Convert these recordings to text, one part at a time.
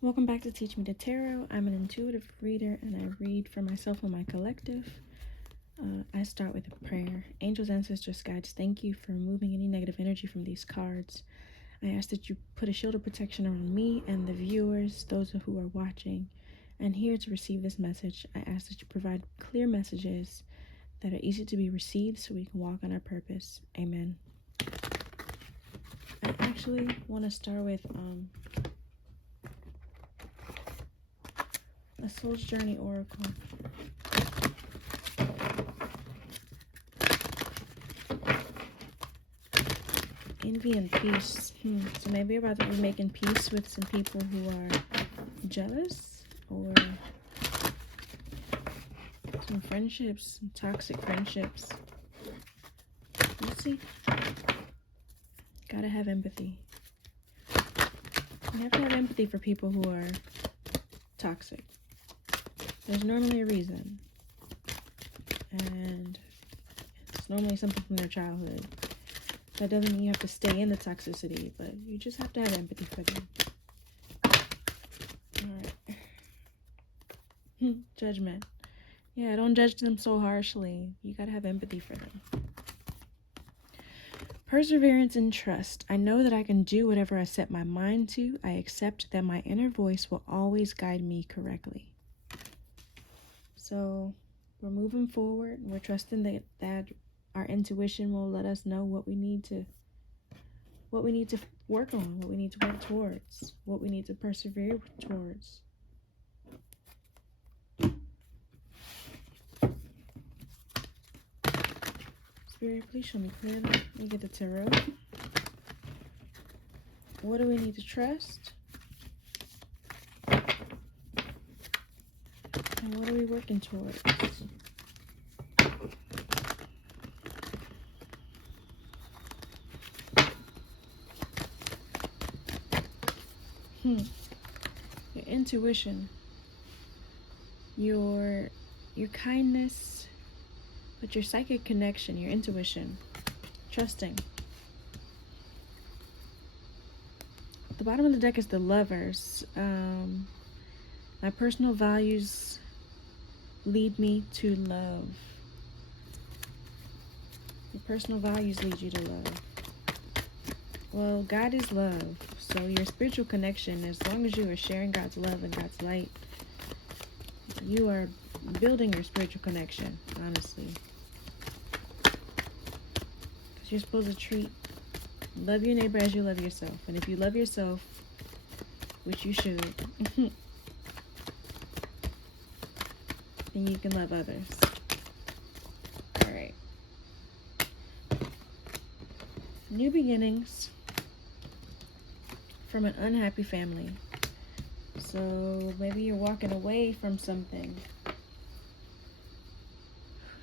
Welcome back to Teach Me the Tarot. I'm an intuitive reader and I read for myself and my collective. I start with a prayer. Angels, ancestors, guides, thank you for removing any negative energy from these cards. I ask that you put a shield of protection around me and the viewers, those who are watching and here to receive this message. I ask that you provide clear messages that are easy to be received so we can walk on our purpose. Amen. I actually want to start with a Soul's Journey Oracle. Envy and peace. So maybe you're about to be making peace with some people who are jealous, or some friendships, some toxic friendships. Let's see. Gotta have empathy. You have to have empathy for people who are toxic. There's normally a reason. And it's normally something from their childhood. That doesn't mean you have to stay in the toxicity, but you just have to have empathy for them. Alright. Judgment. Yeah, don't judge them so harshly. You gotta have empathy for them. Perseverance and trust. I know that I can do whatever I set my mind to. I accept that my inner voice will always guide me correctly. So we're moving forward. We're trusting that our intuition will let us know what we need to work on, what we need to work towards, what we need to persevere towards. Spirit, please show me clearly. Let me get the tarot. What do we need to trust? And what are we working towards? Your intuition, your kindness, but your psychic connection, your intuition, trusting. The bottom of the deck is the Lovers. My personal values lead me to love. Your personal values lead you to love. Well, God is love. So your spiritual connection, as long as you are sharing God's love and God's light, you are building your spiritual connection, honestly. Because you're supposed to love your neighbor as you love yourself. And if you love yourself, which you should, then you can love others. All right. New beginnings from an unhappy family. So maybe you're walking away from something.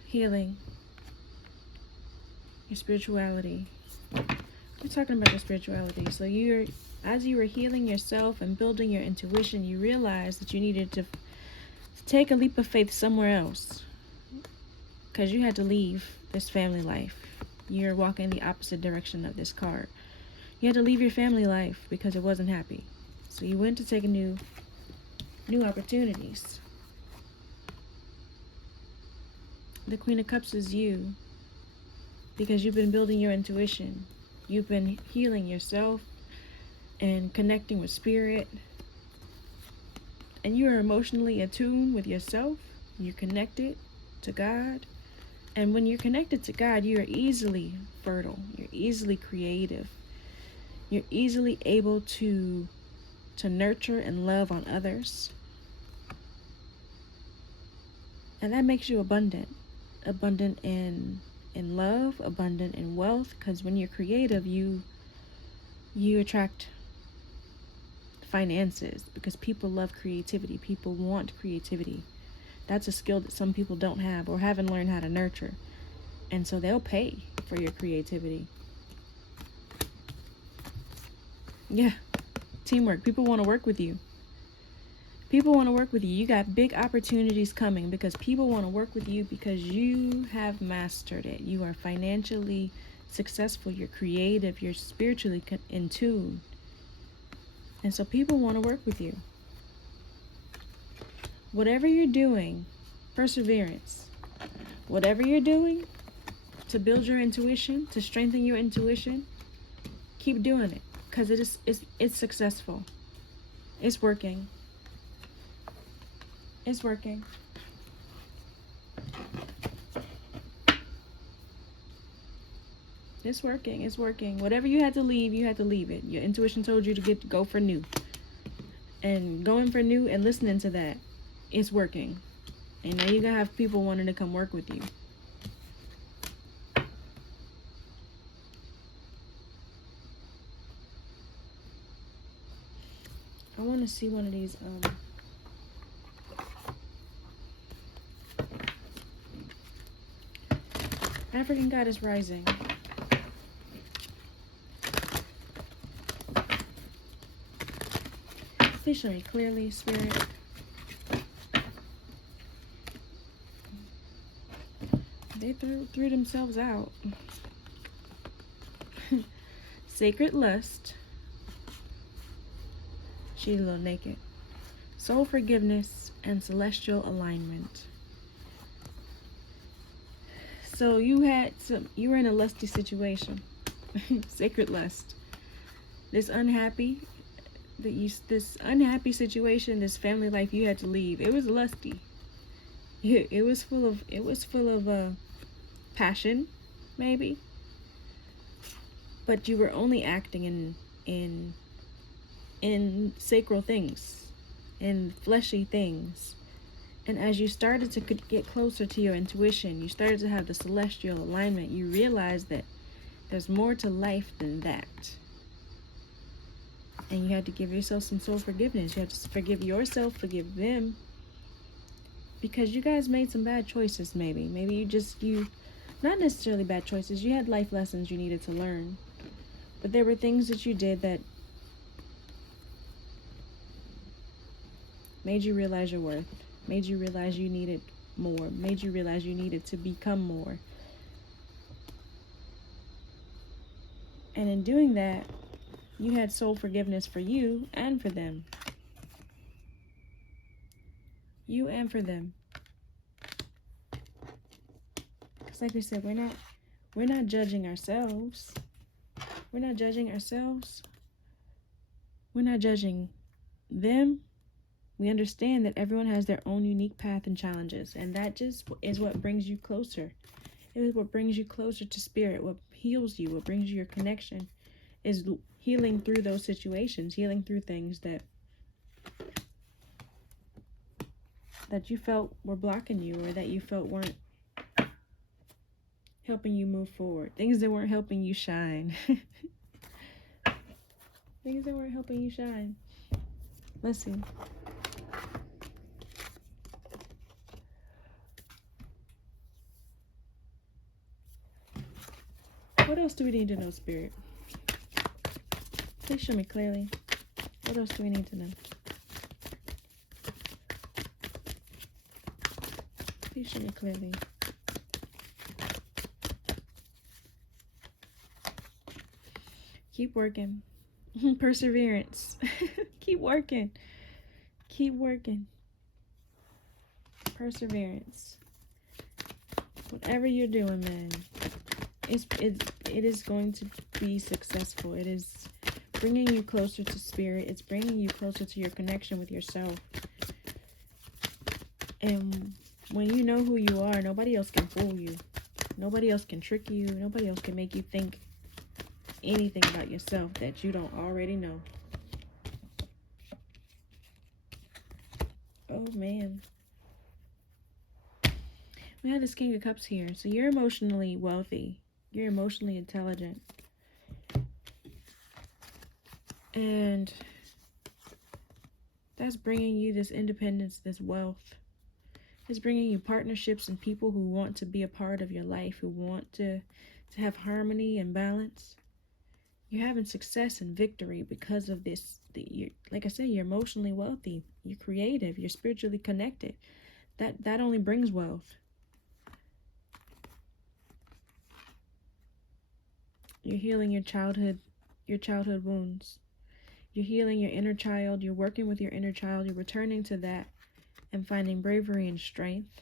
Healing. Your spirituality. We're talking about your spirituality. So as you were healing yourself and building your intuition, you realized that you needed to take a leap of faith somewhere else. Because you had to leave this family life. You're walking the opposite direction of this card. You had to leave your family life because it wasn't happy. So you went to take new opportunities. The Queen of Cups is you, because you've been building your intuition. You've been healing yourself and connecting with spirit. And you are emotionally attuned with yourself. You're connected to God. And when you're connected to God, you are easily fertile. You're easily creative. You're easily able to nurture and love on others. And that makes you abundant. Abundant in love, abundant in wealth. Because when you're creative, you attract finances. Because people love creativity. People want creativity. That's a skill that some people don't have or haven't learned how to nurture. And so they'll pay for your creativity. Yeah. Teamwork. People want to work with you. People want to work with you. You got big opportunities coming because people want to work with you because you have mastered it. You are financially successful. You're creative. You're spiritually in tune. And so people want to work with you. Whatever you're doing, perseverance. Whatever you're doing to build your intuition, to strengthen your intuition, keep doing it, because it's successful. It's working. It's working. It's working. It's working. Whatever you had to leave it. Your intuition told you to go for new. And going for new and listening to that, it's working. And now you're going to have people wanting to come work with you. I want to see one of these African Goddess Rising. Please show me clearly, Spirit. They threw themselves out. Sacred lust. She's a little naked. Soul forgiveness and celestial alignment. So you were in a lusty situation. Sacred lust. This unhappy situation, this family life you had to leave. It was lusty. It was full of passion, maybe. But you were only acting in sacral things, in fleshy things. And as you started to get closer to your intuition, you started to have the celestial alignment, you realized that there's more to life than that. And you had to give yourself some soul forgiveness. You had to forgive yourself, forgive them. Because you guys made some bad choices, maybe. Maybe you not necessarily bad choices. You had life lessons you needed to learn. But there were things that you did that made you realize your worth. Made you realize you needed more. Made you realize you needed to become more. And in doing that, you had soul forgiveness for you and for them. You and for them. Because like we said, we're not judging ourselves. We're not judging ourselves. We're not judging them. We understand that everyone has their own unique path and challenges. And that just is what brings you closer. It is what brings you closer to spirit. What heals you. What brings you your connection. Is healing through those situations. Healing through things that you felt were blocking you, or that you felt weren't helping you move forward. Things that weren't helping you shine. Things that weren't helping you shine. Let's see. What else do we need to know, Spirit? Please show me clearly. What else do we need to know? Please show me clearly. Keep working. Perseverance. Keep working. Keep working. Perseverance. Whatever you're doing, man, it is going to be successful. It is bringing you closer to spirit. It's bringing you closer to your connection with yourself. And when you know who you are, nobody else can fool you. Nobody else can trick you. Nobody else can make you think anything about yourself that you don't already know. Oh, man. We have this King of Cups here. So you're emotionally wealthy. You're emotionally intelligent. And that's bringing you this independence, this wealth. It's bringing you partnerships and people who want to be a part of your life, who want to have harmony and balance. You're having success and victory because of this. Like I said, you're emotionally wealthy. You're creative. You're spiritually connected. That only brings wealth. You're healing your childhood wounds. You're healing your inner child. You're working with your inner child. You're returning to that and finding bravery and strength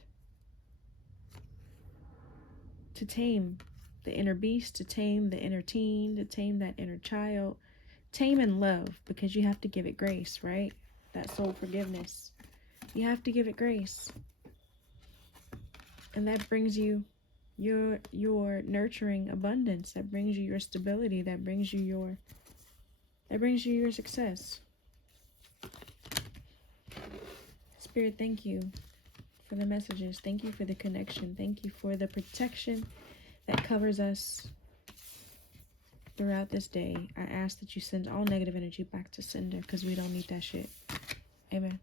to tame the inner beast, to tame the inner teen, to tame that inner child. Tame and love, because you have to give it grace, right? That soul forgiveness. You have to give it grace. And that brings you your nurturing abundance. That brings you your stability. That brings you your success. Spirit, thank you for the messages. Thank you for the connection. Thank you for the protection that covers us throughout this day. I ask that you send all negative energy back to sender, because we don't need that shit. Amen.